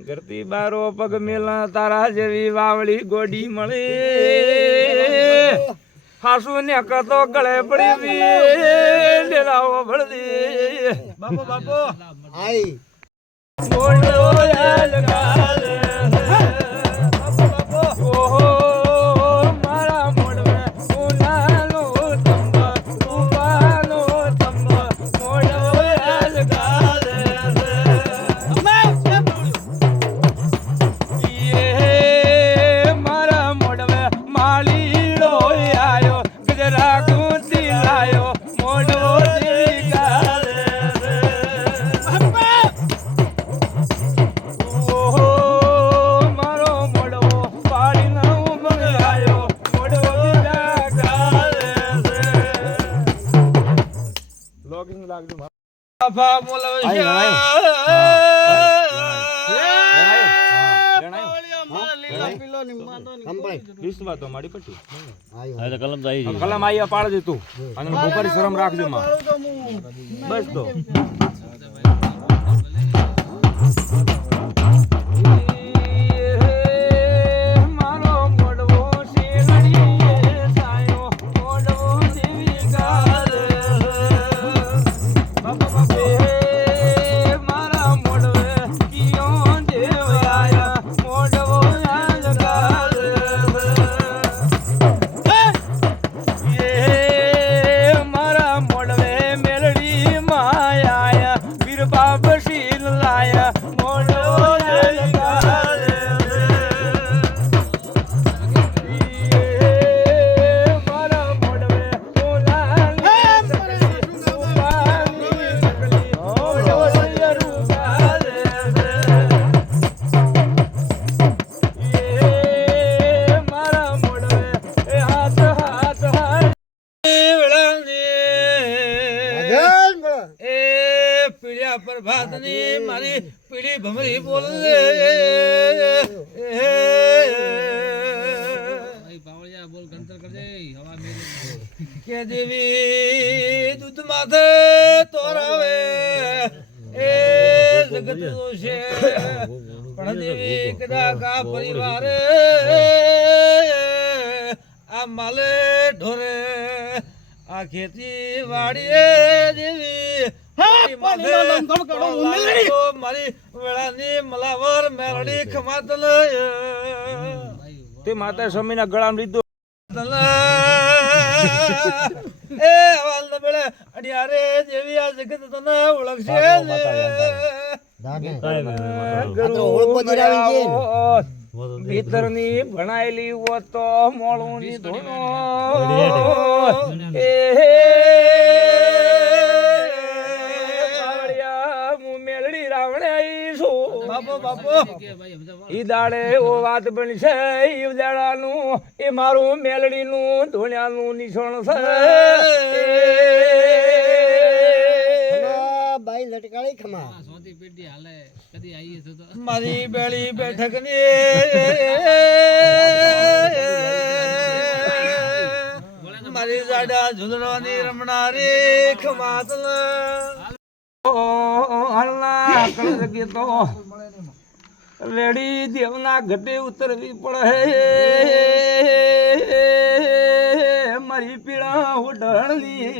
ઘરતી બારો પગ મેલા તારા જેવી વાવળી ગોડી મળે હાસુ ને કતો ગળે પડી લેલાઓ ભળદી બાપો બાપો આઈ મોડો યાદ કાલે બાપો બાપો ઓહો મારા મોડવે ઉનાનો તંબ ઉપાનો તંબ મોડો યાદ કાલે બાપા કલમ આઈ પાડ દે તું અને ભૂખરી શરમ રાખજે માં બસ તો પ્રભાત ની મારી પીડી ભમરી બોલ કે દેવી દૂધ માથે તોરાવે એ જગત નો છે પણ દેવી કદાચ આ પરિવાર આ માલે ઢોરે આ ખેતી વાડીએ દેવી મારી વેળાની મલાવર મેરડી ખમાતલ તે માતા સ્વામી ના ગળામાં લીધું એ હવાલ ન બેળે અડિયારે જેવી આ જગત તને ઓળખશે ભીતરની ભણાયેલી હો તો મોળું ની ધોનો ઈ દાડે ઓ વાત બનશે ઈ દાડાનું એ મારું મેલડી નું ધોળિયાનું નિશાન છે બાઈ લટકાળી ખમા સોતી પેટી હાલે કદી આઈએ તો મારી બેળી બેઠક ની મારી જાડા ઝુલવાની રમણારી ખમાતલ હલ્લા કળ ગીતો રેડી દેવના ઘટે ઉતરવી પડે મારી પીળા ઉડળની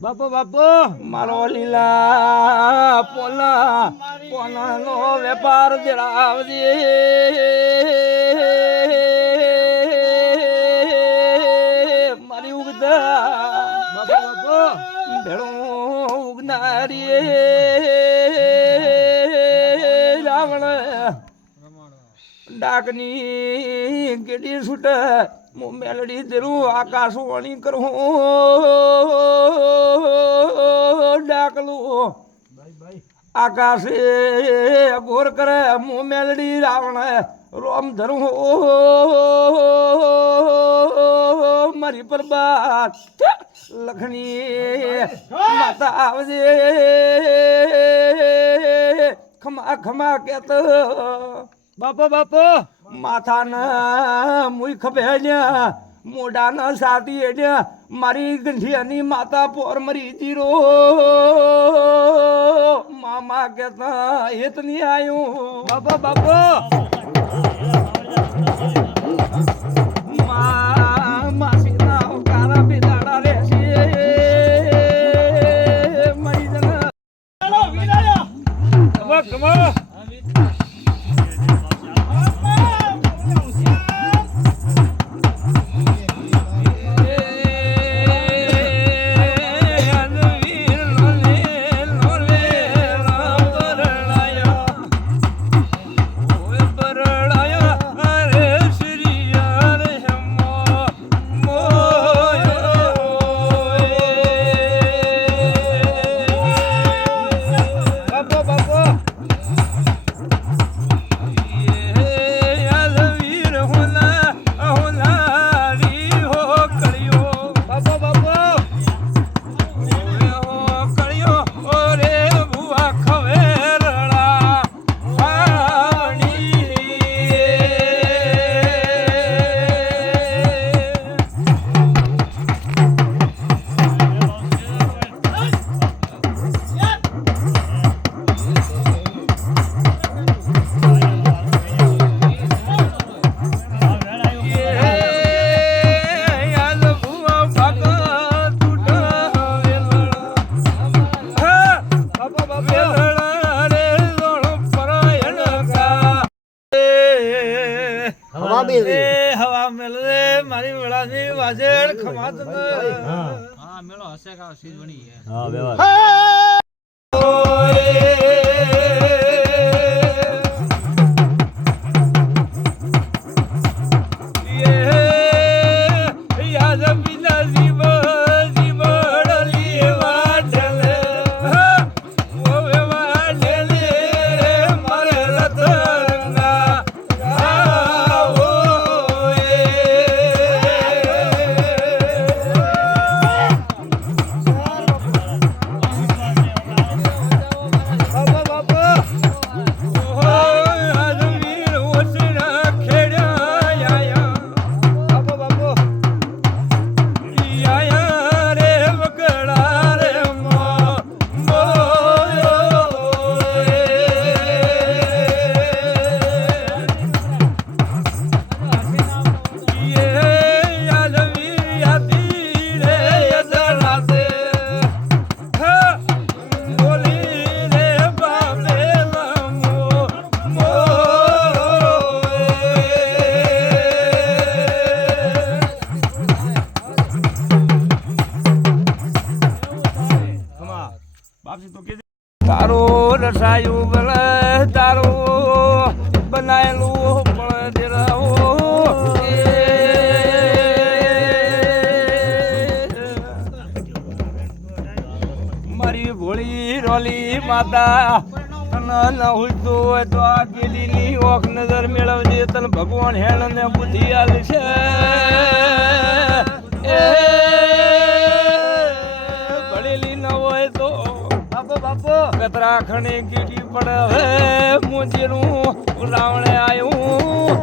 બાપો બાપો મારો લીલા પોલા પોલાનો વેપાર જણાવજે મારી ઉગતા બાપો બાપો ભેળો ઉગનારી ડાકની ગેડી છૂટ મેલડી ધરું આકાશવાણી કરું ડાકલું આકાશે ગોર કરે મું મેલડી રાવણ રોમ ધરું મારી પરબાત લખણી માતા આવજે ખમા ખમા કેત બાપો બાપો માથાના મુઈ ખભેલ્યા મોઢાના સાથી એડ્યા મારી ગંઠિયાની માતા પોર મરી જીરો મામા કેતા હેત નહીં આવ્યું બાપા બાપો માસીના કારા બેદાડા રહેશે મરી જના કમા હવા મેલે મારી વેળાની વાજેડ ખમાત હા મેળો હશે કા સીધ બની હા વ્યવહાર તારો રસાયું બને તારો બનાયેલું પણ દેરાવો મારી ભોળી રોલી માતા ન હોય તો આ ગેલીની ઓખ નજર મેળવજે તને ભગવાન હેણ ને બુદ્ધિ આલી છે ભણેલી ન હોય તો બાપો કતરા ખણે કીડી પડે હવે મુંજીનું રાવણે આવ્યું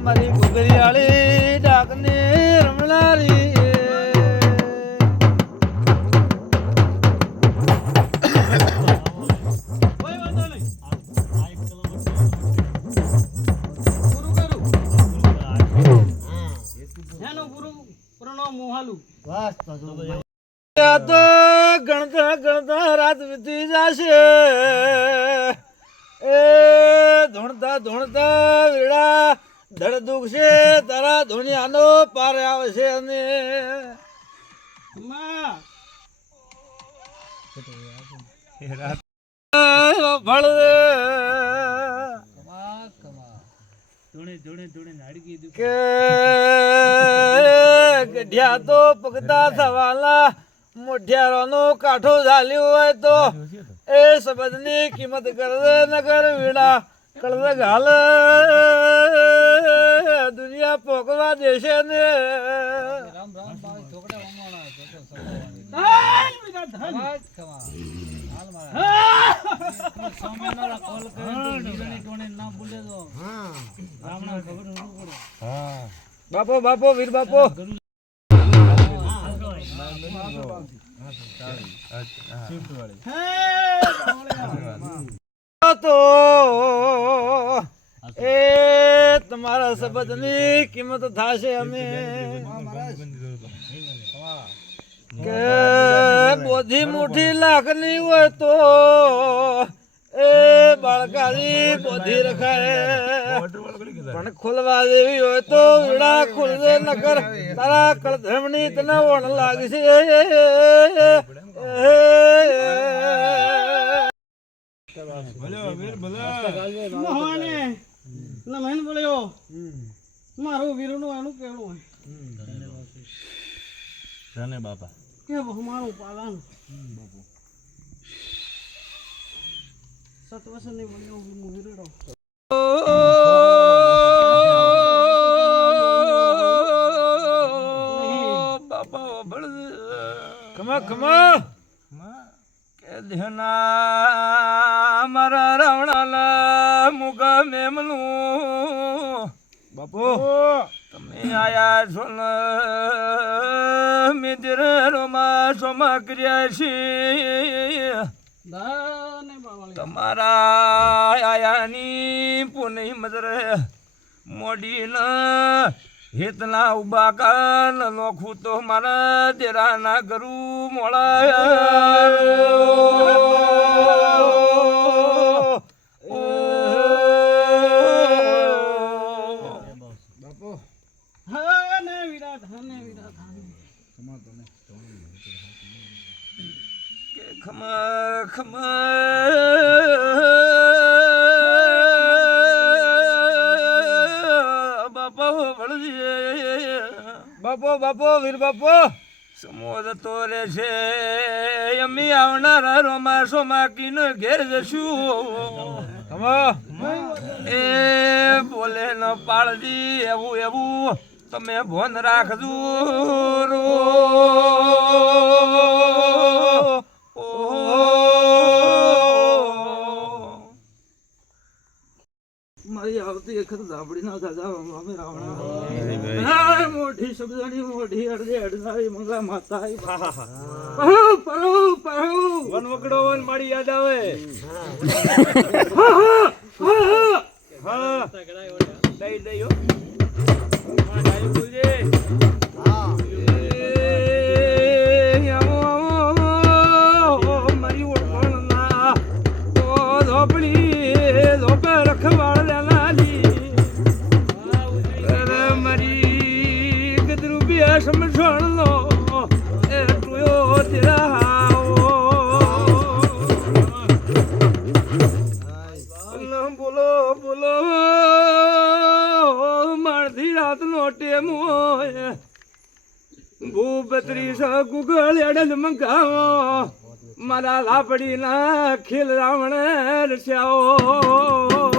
મારી ગુગરિયાળી ડાકની રમલારી તો ગણતા ગણતા રાત વીતી જશે એ ધૂણતા ધૂણતા વેળા ધડ દુખશે તારા ધુનિયાનો પાર આવશે અને ગઢિયા તો પગતા થવાલા મોઢિયારો નો કાઠો ઝાલ્યું હોય તો એ શબ્દની કિંમત કરે નગર વીણા કળદ ઘાલ દુનિયા પોકવા દેશે ને બાપો બાપો વીર બાપો તો એ તમારા શબ્દની કિંમત થશે અમે કે બોધી મુઠી લાખની હોય તો એ બાળકાની બોધી રખાય પણ ખોલવા જેવી હોય તો વીડા ખુલજે નકર તારા કળધમની તને વણ લાગશે મારું વીરનું એનું કેવું ધને બાપા કે મારું પાલન સતવસન ની બન્યો હું વીરડો બાપા બળ ખમા ખમા કે ધ્યાના મારા રાવણાના મુગા મેમનું બાપો તમે આયા છો ને મિત્ર રોમા સોમા કર્યા છે તમારા આયાની પુનઃ મદરે મોડી ન હિતના ઉભા કાન નોખું તો મારા દેરાના ગરુ બાપો હા ને વિરાટ ખમા ખમા બાપો બાપો વીર બાપો સમોદ તો રે છે અમી આવનારા રોમા સોમા કીનો ઘેર જશું એ બોલે ન પાળજી એવું એવું તમે ભોન રાખજો મારી આવતી વખત ધાબડી ના દાદા અમે રાવણા મોટી શબ્દની મોટી અડધે અડધારી મંગલા માતા પરો વન વકડો વન મારી યાદ આવે હા દઈ દઈયો મારી ઓળખણ ના તો ધોપડી ધોપે રખવાડ સમજણ લો એ ટુયો તેરા બોલો બોલો મારથી રાત નો ટેમો ભૂપત્રીસ ગુગળ એડલ મંગાવો મારા લાપડી ના ખીલ રાવણ રસ્યાઓ